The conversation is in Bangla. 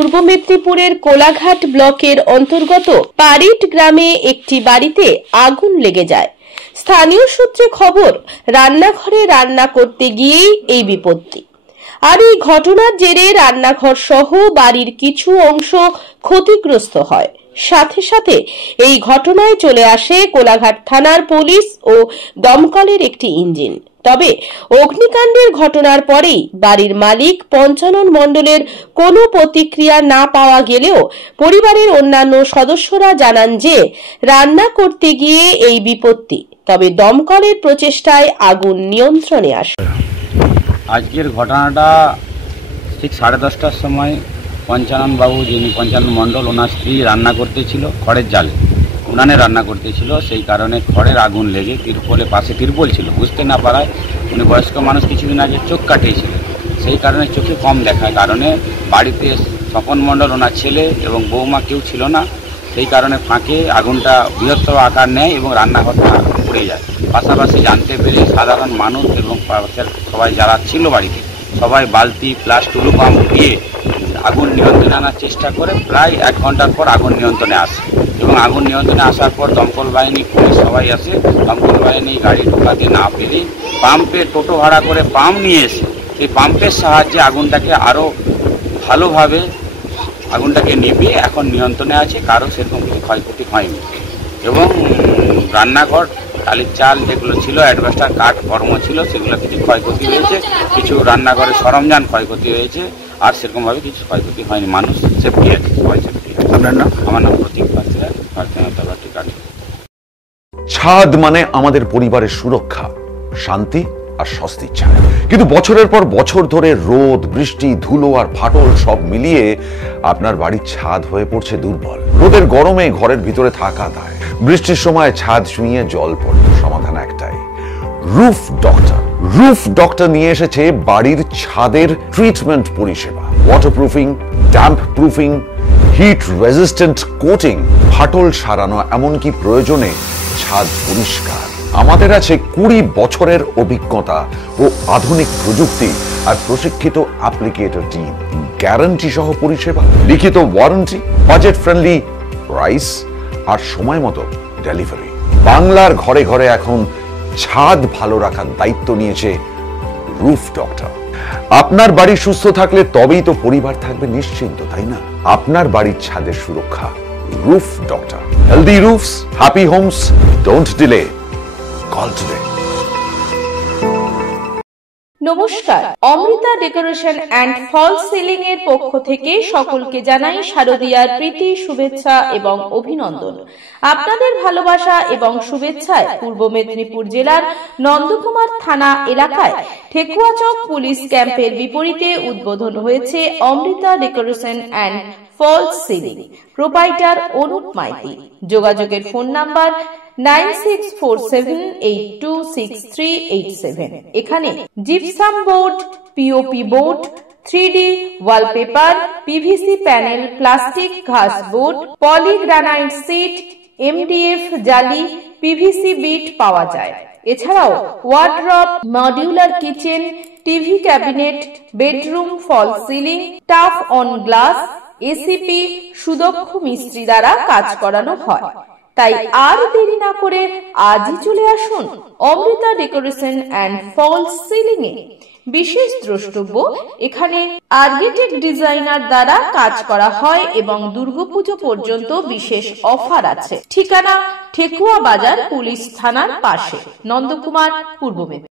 পূর্ব মেদিনীপুরের কোলাঘাট ব্লকের অন্তর্গত পারিট গ্রামে একটি বাড়িতে আগুন লেগে যায়। স্থানীয় সূত্রে খবর, রান্নাঘরে রান্না করতে গিয়েই এই বিপত্তি। আর এই ঘটনার জেরে রান্নাঘর সহ বাড়ির কিছু অংশ ক্ষতিগ্রস্ত হয়। সাথে সাথে এই ঘটনায় চলে আসে কোলাঘাট থানার পুলিশ ও দমকলের একটি ইঞ্জিন। তবে অগ্নিকাণ্ডের ঘটনার পরেই বাড়ির মালিক পঞ্চানন মণ্ডলের কোনো প্রতিক্রিয়া না পাওয়া গেলেও পরিবারের অন্যান্য সদস্যরা জানান যে রান্না করতে গিয়ে এই বিপত্তি। তবে দমকলের প্রচেষ্টায় আগুন নিয়ন্ত্রণে আসে। আজকের ঘটনাটা ঠিক 10:30টার সময় পঞ্চানন বাবু, যিনি পঞ্চানন মণ্ডল, ওনার স্ত্রী রান্না করতেছিল খড়ের জালে, উনানে রান্না করতেছিল। সেই কারণে খড়ের আগুন লেগে তিরপলে, পাশে তিরপল ছিল, বুঝতে না পারায় উনি বয়স্ক মানুষ, কিছুদিন আগে চোখ কাটিয়েছিলেন। সেই কারণে চোখে কম দেখার কারণে বাড়িতে স্বপন মণ্ডল, ওনার ছেলে এবং বৌমা কেউ ছিল না। সেই কারণে ফাঁকে আগুনটা বৃহত্তর আকার নেয় এবং রান্নাঘরটা পড়ে যায়। পাশাপাশি জানতে পেরে সাধারণ মানুষ এবং সবাই যারা ছিল বাড়িতে, সবাই বালতি প্লাস টুলু পাম্প দিয়ে আগুন নিয়ন্ত্রণে আনার চেষ্টা করে। প্রায় 1 ঘন্টার পর আগুন নিয়ন্ত্রণে আসে এবং আগুন নিয়ন্ত্রণে আসার পর দমকল বাহিনী, পুলিশ সবাই আসে। দমকল বাহিনী গাড়ি ঢোকাতে না পেরে পাম্পে টোটো ভাড়া করে পাম্প নিয়ে এসে সেই পাম্পের সাহায্যে আগুনটাকে আরও ভালোভাবে আগুনটাকে নিভিয়ে এখন নিয়ন্ত্রণে আছে। কারো সেরকম কিছু ক্ষয়ক্ষতি হয়নি এবং রান্নাঘর, টালির চাল যেগুলো ছিল, অ্যাডভেস্টার কাঠ কর্ম ছিল, সেগুলো কিছু ক্ষয়ক্ষতি হয়েছে। কিছু রান্নাঘরের সরঞ্জাম ক্ষয়ক্ষতি হয়েছে, আর সেরকমভাবে কিছু ক্ষয়ক্ষতি হয়নি। মানুষ সেফটি আছে, সবাই সেফটি আছে। আপনার নাম? আমার নাম প্রতীক পাত্রা, ছাদ মানে আমাদের পরিবারের সুরক্ষা, শান্তি আর স্বস্তির ছায়া। কিন্তু বছরের পর বছর ধরে রোদ, বৃষ্টি, ধুলো আর ফাটল সব মিলিয়ে আপনার বাড়ির ছাদ হয়ে পড়ছে দুর্বল। রোদের গরমে ঘরের ভিতরে থাকা দায়, বৃষ্টির সময় ছাদ ছুঁয়ে জল পড়ে। সমাধান একটাই, রুফ ডক্টর। রুফ ডক্টর নিয়ে এসেছে বাড়ির ছাদের ট্রিটমেন্ট পরিষেবা। Waterproofing, damp proofing, hit resistant coating, ফাটল সারানো, এমনকি প্রয়োজনে ছাদ পরিষ্কার। আমাদের আছে 20 বছরের অভিজ্ঞতা ও আধুনিক প্রযুক্তি আর প্রশিক্ষিত অ্যাপ্লিকেটর টিম। গ্যারান্টি সহ পরিষেবা, লিখিত ওয়ারেন্টি, বাজেট ফ্রেন্ডলি প্রাইস আর সময় মতো ডেলিভারি। বাংলার ঘরে ঘরে এখন ছাদ ভালো রাখার দায়িত্ব নিয়েছে রুফ ডক্টর। আপনার বাড়ি সুস্থ থাকলে তবেই তো পরিবার থাকবে নিশ্চিন্ত, তাই না? আপনার বাড়ির ছাদের সুরক্ষা roof doctor. Healthy roofs, happy homes, don't delay, call today. নমস্কার, Amrita decoration and fall ceiling এর পক্ষ থেকে সকলকে জানাই শারদীয়ার প্রীতি, শুভেচ্ছা এবং অভিনন্দন। আপনাদের ভালোবাসা এবং শুভেচ্ছায় পূর্ব মেদিনীপুর জেলার নন্দকুমার থানা এলাকায় ঠেকুয়াচক পুলিশ ক্যাম্পের বিপরীতে উদ্বোধন হয়েছে Amrita decoration and fall ceiling, proprietor Anup Maiti. যোগাযোগের ফোন নাম্বার 9647826387। এখানে gypsum board, POP board, 3D wallpaper, PVC panel, plastic ঘাস বোর্ড, পলিগ্রানাইট শীট, MDF জালি, পিভিসি বিট পাওয়া যায়। এছাড়াও wardrobe, modular kitchen, TV cabinet, bedroom false ceiling, toughen glass, ACP সুদক্ষ মিস্ত্রি দ্বারা কাজ করানো হয়। তাই আর দেরি না করে আজই চলে আসুন Amrita decoration and fall ceiling এ। বিশেষ দ্রষ্টব্য, এখানে আর্কিটেক্ট ডিজাইনার দ্বারা কাজ করা হয় এবং দুর্গাপুজো পর্যন্ত বিশেষ অফার আছে। ঠিকানা ঠেকুয়া বাজার, পুলিশ থানার পাশে, নন্দকুমার, পূর্ব মেদিনীপুর।